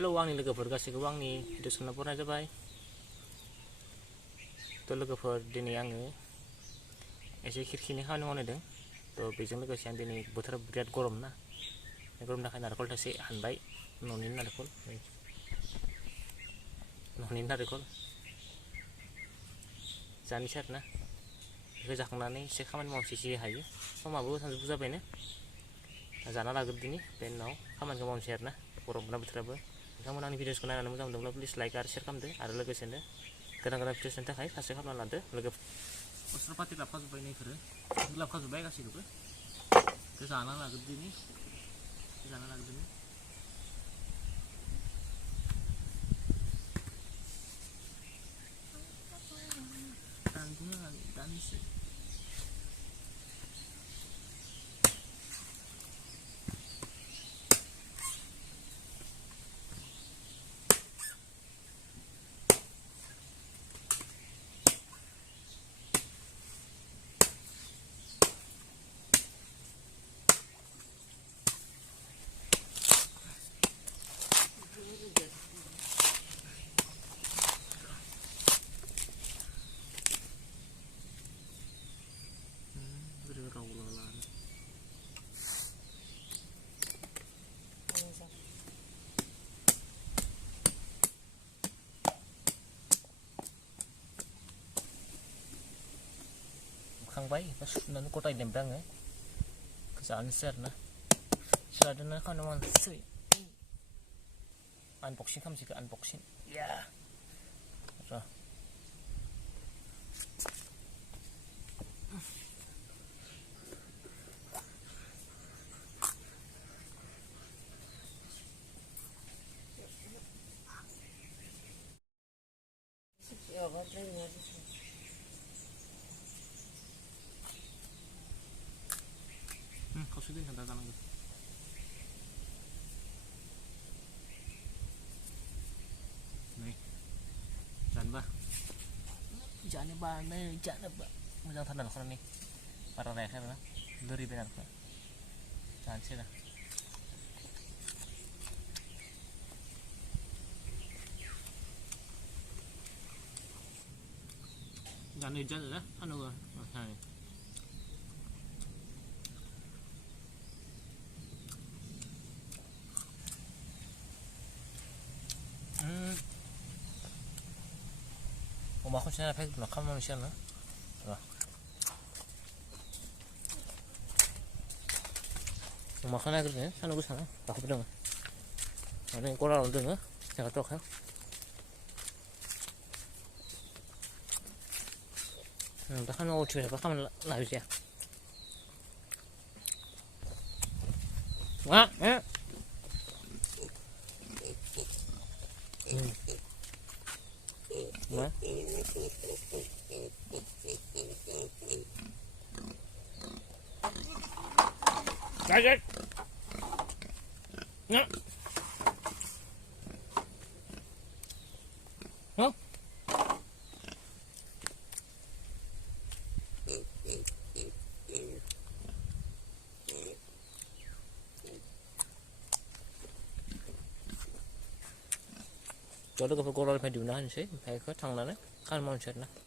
Hello आंनि लोगोफोर गासैखौबो आंनि भिडिअ सोंना बरायनाय जाबाय। थ' लोगोफोर दिनै आङो एसे खिरखिनि खामानि मावनायदों। थ' बेजों लोगोसे आं दिनै बोथोरा बिराद गरम ना, बे गरमनि थाखाय नारेंखल थाइसे हानबाय, न'नि नारेंखल जानोसै आरोना। बेखौ जाखांनानै एसे खामानि मावनोसै जि हायो। समाबो सानजौफु जाबायनो, जाना लाग्रोदिनि बे उनाव खामानिखौ मावनोसै आरोना। गरम ना बोथोराबो। नोंथांमोना आंनि भिडिअसखौ नायनानै मोजां मोनदोंब्ला प्लिज लाइक आरो शेयार खालामदो आरो लोगोसेनो गोदान भिडिअसनि थाखाय साबसक्राइब खालामना लादो लोगो। अस्त्र पाति लाबोखाजोब्बाय नैफोरो लाबोखाजोब्बाय गासैखौबो। जाना लाग्रोदिनि दानसै। खांबाय सुनानै गथाय देमबाय आङो जानोसै आरोना। जादोंना खामानि मावनोसै, आनबक्सिं खालामसै। आनबक्सिं र' खावसे दोनखान्दा जानांगौ। नै जानोबा मोजांथार नारेंखलानो बारा रायाखै आरोना, लोरिबाय नारेंखला। जानोसै दा जानो जादों ना सानदुंआ अमाखौ सो नायफाय उनाव खालामनोसै आरोना। अमाखौ नायग्रोनो सान्दुं गोसा ना गाखोबो दङ माने गलारावनो दङ जायगाथ'आखै। दा खामानि मावथिबाय थाबा खामानि लाबो जाया। मा थ' लोगोफोर गलानिफ्राय दिहुनना होनोसै, ओमफ्राय बेखौ थांनानै खामानि मावनोसै आरोना।